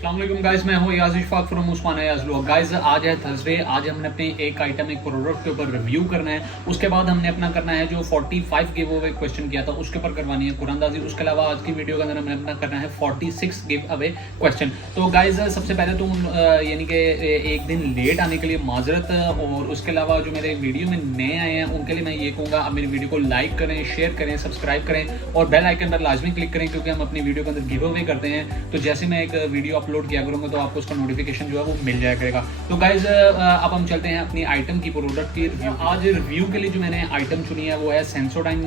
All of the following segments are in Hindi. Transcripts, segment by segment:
अस्सलाम वालेकुम गाइस, मैं हूँ याज़ इशफाक फ्रॉम उस्मानिया याज़। गाइस आज है थर्सडे। आज हमने अपनी एक आइटम एक प्रोडक्ट के ऊपर रिव्यू करना है। उसके बाद हमने अपना करना है जो 45 गिव अवे क्वेश्चन किया था उसके ऊपर करवानी है कुरानदाजी। उसके अलावा आज की वीडियो के अंदर हमने अपना करना है 46 गिव अवे क्वेश्चन। तो गाइस सबसे पहले तो यानी कि एक दिन लेट आने के लिए माजरत, और उसके अलावा जो मेरे वीडियो में नए आए हैं उनके लिए मैं ये कहूँगा आप मेरी वीडियो को लाइक करें, शेयर करें, सब्सक्राइब करें और बेल आइकन पर लाजमी क्लिक करें, क्योंकि हम अपनी वीडियो के अंदर गिव अवे करते हैं। तो जैसे मैं एक वीडियो अपलोड किया करूँगा तो आपको उसका नोटिफिकेशन जो है वो मिल जाया करेगा। तो गाइज अब हम चलते हैं अपनी आइटम की प्रोडक्ट की रिव्यू। आज रिव्यू के लिए जो मैंने आइटम चुनी है वो है सेंसोडाइन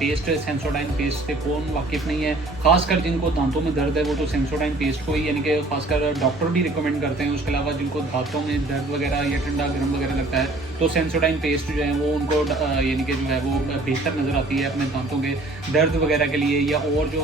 पेस्ट। सेंसोडाइन पेस्ट से कौन वाकिफ नहीं है, खासकर जिनको दांतों में दर्द है वो तो सेंसोडाइन पेस्ट को ही यानी कि खासकर डॉक्टर भी रिकमेंड करते हैं। उसके अलावा जिनको दांतों में दर्द वगैरह या ठंडा गर्म वगैरह लगता है तो सेंसोडाइन पेस्ट जो है वो उनको यानी कि जो है वो बेहतर नज़र आती है अपने दांतों के दर्द वगैरह के लिए, या और जो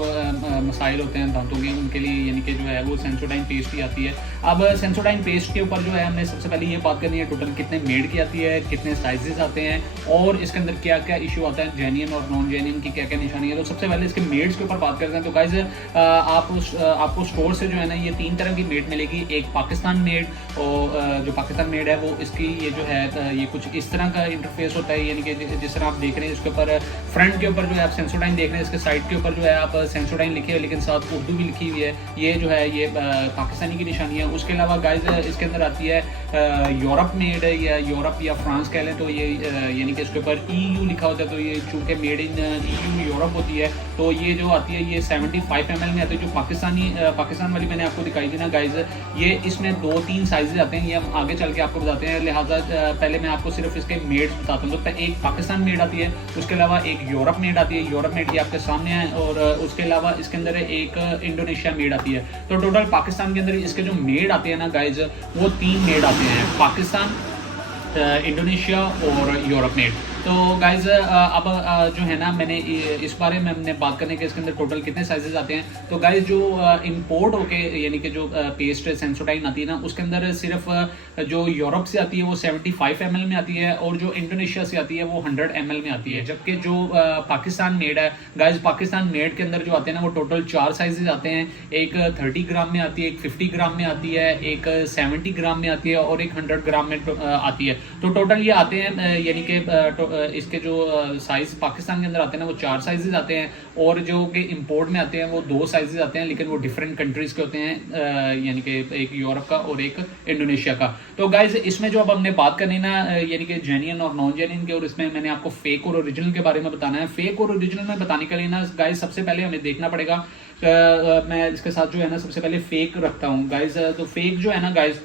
मसाइल होते हैं दांतों के उनके लिए यानी कि जो है वो सेंसोडाइन पेस्ट ही आती है। अब सेंसोडाइन पेस्ट के ऊपर जो है हमने सबसे पहले ये बात करनी है टोटल कितने मेड की आती है, कितने साइजेस आते हैं और इसके अंदर क्या क्या इशू आता है, जेन्युइन और नॉन जेन्युइन की क्या क्या निशानी है। तो सबसे पहले इसके मेड्स के ऊपर बात करते हैं। तो गाइज आपको स्टोर से जो है ना ये 3 तरह की मेड मिलेगी। एक पाकिस्तान मेड, और जो पाकिस्तान मेड है वो इसकी ये जो है ये कुछ इस तरह का इंटरफेस होता है, यानी कि जिस तरह आप देख रहे हैं इसके ऊपर फ्रंट के ऊपर जो है आप सेंसोडाइन देख रहे हैं, इसके साइड के ऊपर जो है आप सेंसोडाइन लिखे हुए लेकिन साथ उर्दू भी लिखी हुई है। ये जो है ये पाकिस्तानी की निशानी है। उसके अलावा गाइज इसके अंदर आती है यूरोप मेड या यूरोप या फ्रांस कह लें तो ये यानी कि इसके ऊपर EU लिखा होता है, तो ये चूँकि मेड इन EU यूरोप होती है तो ये जो आती है ये 75 ml में आती है। जो पाकिस्तान वाली मैंने आपको दिखाई थी ना गाइज, ये इसमें 2-3 साइजेस आते हैं, ये हम आगे चल के आपको बताते हैं। लिहाजा पहले मैं आपको सिर्फ इसके मेड्स बताता हूँ। तो एक पाकिस्तान मेड आती है, उसके अलावा एक यूरोप मेड आती है, यूरोप मेड ये आपके सामने है, और उसके अलावा इसके अंदर एक इंडोनेशिया मेड आती है। तो टोटल पाकिस्तान के अंदर इसके जो मेड आते हैं ना गाइज वो 3 मेड आते हैं, पाकिस्तान, इंडोनेशिया और यूरोप मेड। तो गाइज अब जो है ना मैंने इस बारे में हमने बात करने के इसके अंदर टोटल कितने साइजेस आते हैं। तो गाइज जो इंपोर्ट होके यानी कि जो पेस्ट सेंसोडाइन आती है ना उसके अंदर सिर्फ जो यूरोप से आती है वो 75 ml में आती है, और जो इंडोनेशिया से आती है वो 100 ml में आती है। जबकि जो पाकिस्तान मेड है गाइज, पाकिस्तान मेड के अंदर जो आते हैं ना वो टोटल 4 साइजेस आते हैं। एक 30 ग्राम में आती है, एक 50 ग्राम में आती है, एक 70 ग्राम में आती है और एक 100 ग्राम में आती है। तो टोटल ये आते हैं यानी कि इसके जो साइज पाकिस्तान के अंदर आते हैं ना वो 4 साइजेस आते हैं, और जो कि इंपोर्ट में आते हैं वो 2 साइजेस आते हैं, लेकिन वो डिफरेंट कंट्रीज के होते हैं, यानी कि एक यूरोप का और एक इंडोनेशिया का। तो गाइज इसमें जो अब हमने बात करनी ना यानी कि जेन्युइन और नॉन जेन्युइन के, और इसमें मैंने आपको फेक और ओरिजिनल के बारे में बताना है। फेक और ओरिजिनल में बताने के लिए ना गाइज सबसे पहले हमें देखना पड़ेगा, मैं इसके साथ जो है ना सबसे पहले फेक रखता हूँ गाइज। तो फेक जो है ना गाइज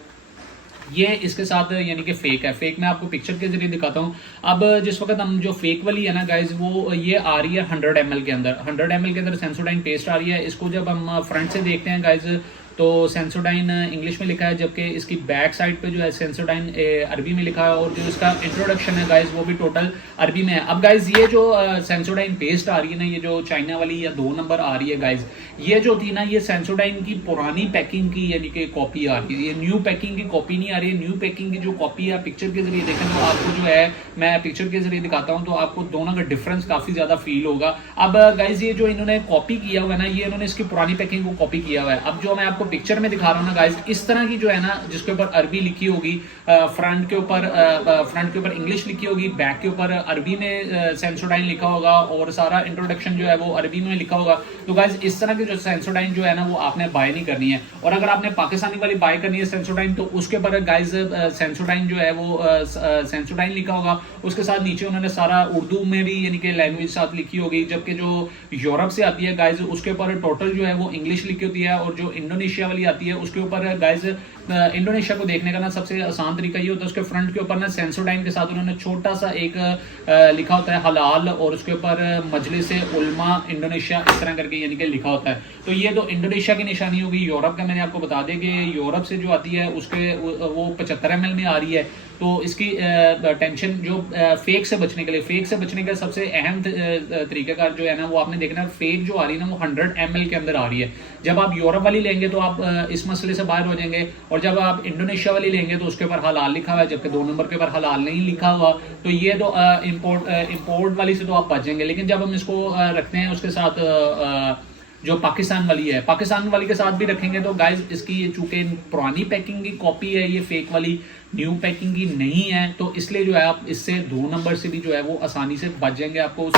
ये इसके साथ यानी कि फेक है। फेक मैं आपको पिक्चर के जरिए दिखाता हूँ। अब जिस वक्त हम जो फेक वाली है ना गाइज वो ये आ रही है 100 ml के अंदर, 100 ml के अंदर सेंसोडाइन पेस्ट आ रही है। इसको जब हम फ्रंट से देखते हैं गाइज तो सेंसोडाइन इंग्लिश में लिखा है, जबकि इसकी बैक साइड पे जो है सेंसोडाइन अरबी में लिखा है, और जो इसका इंट्रोडक्शन है गाइज वो भी टोटल अरबी में है। अब गाइज ये जो सेंसोडाइन पेस्ट आ रही है ना, ये जो चाइना वाली या 2 नंबर आ रही है गाइज, ये जो थी ना ये सेंसोडाइन की पुरानी पैकिंग की यानी कि कॉपी आ रही है। ये न्यू पैकिंग की कॉपी नहीं आ रही है। न्यू पैकिंग की जो कॉपी है पिक्चर के जरिए देखें तो आपको जो है मैं पिक्चर के जरिए दिखाता हूँ तो आपको दोनों का डिफरेंस काफी ज्यादा फील होगा। अब गाइज ये जो इन्होंने कॉपी किया हुआ है ना, ये इन्होंने इसकी पुरानी पैकिंग को कॉपी किया हुआ है। अब जो मैं आपको पिक्चर में दिखा रहा हूं ना गाइस, इस तरह की जो है ना जिसके ऊपर अरबी लिखी होगी, फ्रंट के ऊपर इंग्लिश लिखी होगी, बैक के ऊपर अरबी में सेंसोडाइन लिखा होगा, और सारा इंट्रोडक्शन जो है वो अरबी में लिखा होगा। तो गाइस इस तरह की जो सेंसोडाइन जो है ना वो आपने बाय नहीं करनी है। और अगर आपने पाकिस्तानी वाली बाय करनी है सेंसोडाइन तो उसके ऊपर गाइस सेंसोडाइन जो है वो सेंसोडाइन लिखा होगा, उसके साथ नीचे उन्होंने सारा उर्दू में भी यानी कि लैंग्वेज साथ लिखी होगी। जबकि जो यूरोप से आती है गाइस उसके ऊपर टोटल जो है वो इंग्लिश लिखी होती है, और जो इंडोनेशिया वाली आती है उसके ऊपर गाइज इंडोनेशिया को देखने का ना सबसे आसान तरीका ये होता है, उसके फ्रंट के ऊपर ना सेंसोडाइन के साथ उन्होंने छोटा सा एक लिखा होता है हलाल, और उसके ऊपर मजलिस उलमा इंडोनेशिया इस तरह करके यानी कि लिखा होता है। तो ये तो इंडोनेशिया की निशानी होगी। यूरोप का मैंने आपको बता दें कि यूरोप से जो आती है उसके वो 75 ml में आ रही है। तो इसकी टेंशन जो फेक से बचने के लिए, फेक से बचने का सबसे अहम तरीकाकार जो है ना वो आपने देखना, फेक जो आ रही है ना वो 100 ml के अंदर आ रही है। जब आप यूरोप वाली लेंगे तो आप इस मसले से बाहर हो जाएंगे, और जब आप इंडोनेशिया वाली लेंगे तो उसके ऊपर हलाल लिखा हुआ है, जबकि 2 नंबर के ऊपर हलाल नहीं लिखा हुआ। तो ये तो इंपोर्ट वाली से तो आप बचेंगे। लेकिन जब हम इसको रखते हैं उसके साथ जो पाकिस्तान वाली है, पाकिस्तान वाली के साथ भी रखेंगे तो गाइज इसकी ये चूंकि पुरानी पैकिंग की कॉपी है, ये फेक वाली न्यू पैकिंग की नहीं है, तो इसलिए जो है आप इससे 2 नंबर से भी जो है वो आसानी से बच जाएंगे आपको।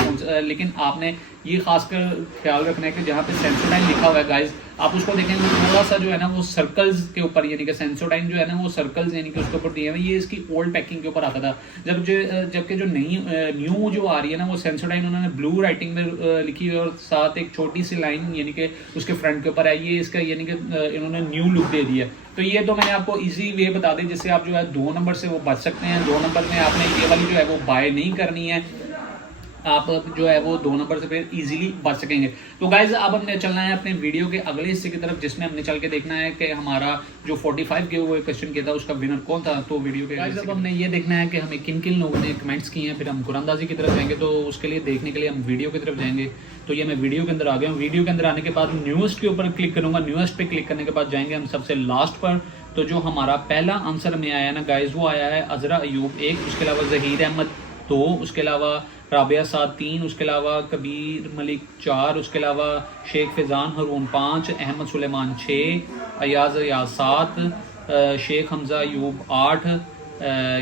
लेकिन आपने ये खासकर ख्याल रखना है कि जहाँ पे सेंसोडाइन लिखा हुआ है गाइज, आप उसको देखेंगे थोड़ा सा जो है ना वो सर्कल्स के ऊपर, यानी कि सेंसोडाइन जो है ना वो सर्कल्स यानी कि उसके ऊपर दिए हुए, ये इसकी ओल्ड पैकिंग के ऊपर आता था। जबकि जो न्यू जो आ रही है ना वो सेंसोडाइन उन्होंने ब्लू राइटिंग में लिखी हुई और साथ एक छोटी सी लाइन यानी कि उसके फ्रंट के ऊपर है, ये इसका यानी कि इन्होंने न्यू लुक दे दिया। तो ये तो मैंने आपको इजी वे बता दें जिससे आप जो है 2 नंबर से वो बच सकते हैं। 2 नंबर में आपने ये वाली जो है वो बाय नहीं करनी है, आप जो है वो 2 नंबर से फिर इजीली बच सकेंगे। तो गाइज अब हमने चलना है अपने वीडियो के अगले हिस्से की तरफ, जिसमें हमने चल के देखना है कि हमारा जो 45 के वो क्वेश्चन किया था उसका विनर कौन था। तो वीडियो के गाइज अब हमने ये देखना है कि हमें किन किन लोगों ने कमेंट्स किए हैं, फिर हम कुरानंदाजी की तरफ जाएंगे। तो उसके लिए देखने के लिए हम वीडियो की तरफ जाएंगे। तो ये मैं वीडियो के अंदर आ गया हूँ। वीडियो के अंदर आने के बाद न्यूएस्ट के ऊपर क्लिक करूंगा। न्यूएस्ट पे क्लिक करने के बाद जाएंगे हम सबसे लास्ट पर। तो जो हमारा पहला आंसर में आया ना गाइज वो आया है अजरा अयूब 1, उसके अलावा जहीर अहमद 2, उसके अलावा राबिया साद 3, उसके अलावा कबीर मलिक 4, उसके अलावा शेख फैज़ान हरून 5, अहमद सुलेमान 6, अयाज 7, शेख हमजा अयूब 8,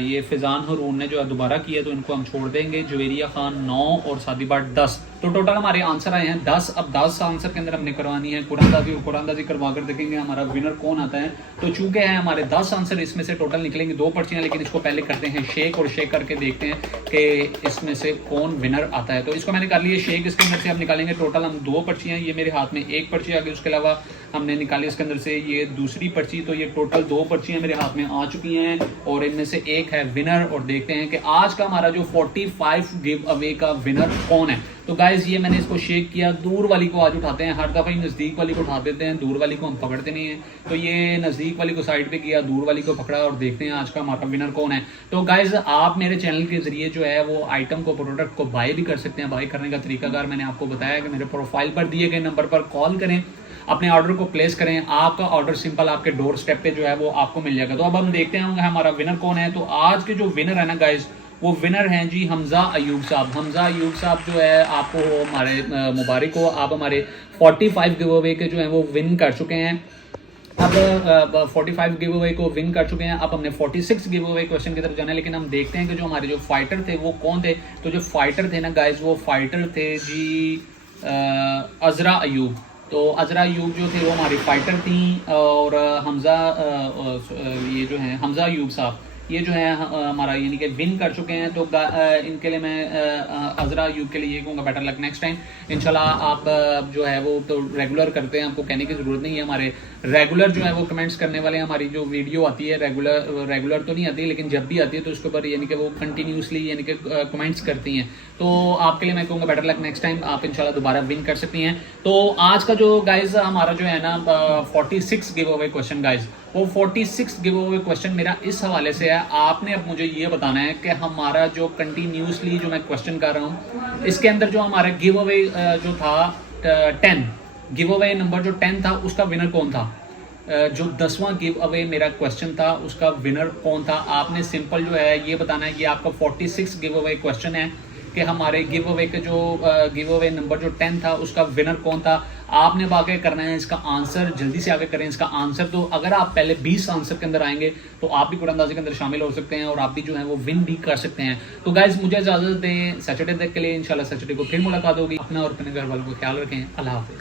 ये फैज़ान हरून ने जो है दोबारा किया तो इनको हम छोड़ देंगे। जुवेरिया खान 9 और सादी बाट 10। तो टोटल हमारे आंसर आए हैं 10। अब 10 आंसर के अंदर हमने करवानी है कुरानंदाजी, और कुरानंदाजी करवा कर देखेंगे हमारा विनर कौन आता है। तो चूंकि है हमारे 10 आंसर, इसमें से टोटल निकलेंगे 2 पर्चियां, लेकिन इसको पहले करते हैं शेक, और शेक करके देखते हैं कि इसमें से कौन विनर आता है। तो इसको मैंने कर लिया शेक, इसके अंदर से हम निकालेंगे टोटल हम 2 पर्चियां। ये मेरे हाथ में 1 पर्ची आ गई, उसके अलावा हमने निकाली इसके अंदर से ये दूसरी पर्ची। तो ये टोटल 2 पर्चियां मेरे हाथ में आ चुकी हैं और इनमें से एक है विनर। और देखते हैं कि आज का हमारा जो 45 गिव अवे का विनर कौन है। तो गाइज ये मैंने इसको शेक किया, दूर वाली को आज उठाते हैं। हर दफा ही नजदीक वाली को उठा देते हैं, दूर वाली को हम पकड़ते नहीं है। तो ये नजदीक वाली को साइड पे किया, दूर वाली को पकड़ा, और देखते हैं आज का हमारा विनर कौन है। तो गाइज आप मेरे चैनल के जरिए जो है वो आइटम को, प्रोडक्ट को बाय भी कर सकते हैं। बाय करने का तरीकाकार मैंने आपको बताया कि मेरे प्रोफाइल पर दिए गए नंबर पर कॉल करें, अपने ऑर्डर को प्लेस करें, आपका ऑर्डर सिंपल आपके डोर स्टेप पे जो है वो आपको मिल जाएगा। तो अब हम देखते हैं हमारा विनर कौन है। तो आज के जो विनर है ना गाइज, वो विनर हैं जी हमजा अयूब साहब। हमजा अयूब साहब जो है आपको हमारे मुबारक हो, आप हमारे 45 गिव अवे के जो है वो विन कर चुके हैं। अब 45 गिव अवे को विन कर चुके हैं। अब हमने 46 गिव अवे क्वेश्चन की तरफ जाना है, लेकिन हम देखते हैं कि जो हमारे जो फाइटर थे वो कौन थे। तो जो फाइटर थे ना गाइज, वो फाइटर थे जी अजरा अयूब। तो अजरा अयूब जो थे वो हमारी फाइटर थी, और हमजा ये जो है हमजा अयूब साहब ये जो है हमारा यानी कि विन कर चुके हैं। तो इनके लिए मैं अजरा अयूब के लिए ये कहूँगा बेटर लक नेक्स्ट टाइम। इंशाल्लाह आप जो है वो तो रेगुलर करते हैं, आपको कहने की ज़रूरत नहीं है। हमारे रेगुलर जो है वो कमेंट्स करने वाले, हमारी जो वीडियो आती है रेगुलर तो नहीं आती, लेकिन जब भी आती है तो उसके ऊपर यानी कि वो कंटिन्यूसली यानी कि कमेंट्स करती हैं। तो आपके लिए मैं कहूँगा बेटर लक नेक्स्ट टाइम, आप इंशाल्लाह दोबारा विन कर सकती हैं। तो आज का जो गाइज हमारा जो है ना 46 गिव अवे क्वेश्चन गाइज, वो 46 गिव अवे क्वेश्चन मेरा इस हवाले से है, आपने अब मुझे ये बताना है कि हमारा जो कंटिन्यूसली जो मैं क्वेश्चन कर रहा हूँ इसके अंदर जो हमारा गिव अवे जो था 10 गिव अवे नंबर जो 10 था उसका विनर कौन था। जो 10वां गिव अवे मेरा क्वेश्चन था उसका विनर कौन था। आपने सिंपल जो है ये बताना है कि आपका 46 गिव अवे क्वेश्चन है कि हमारे गिव अवे के जो गिव अवे नंबर जो 10 था उसका विनर कौन था। आपने अब आगे करना है इसका आंसर, जल्दी से आगे करें इसका आंसर। तो अगर आप पहले 20 आंसर के अंदर आएंगे तो आप भी कुरानंदाजी के अंदर शामिल हो सकते हैं और आप भी जो है वो विन भी कर सकते हैं। तो गाइज मुझे इजाजत दें, सैटरडे तक के लिए इंशाल्लाह सैटरडे को फिर मुलाकात होगी। अपना और अपने घर वालों को ख्याल रखें। अल्लाह हाफिज।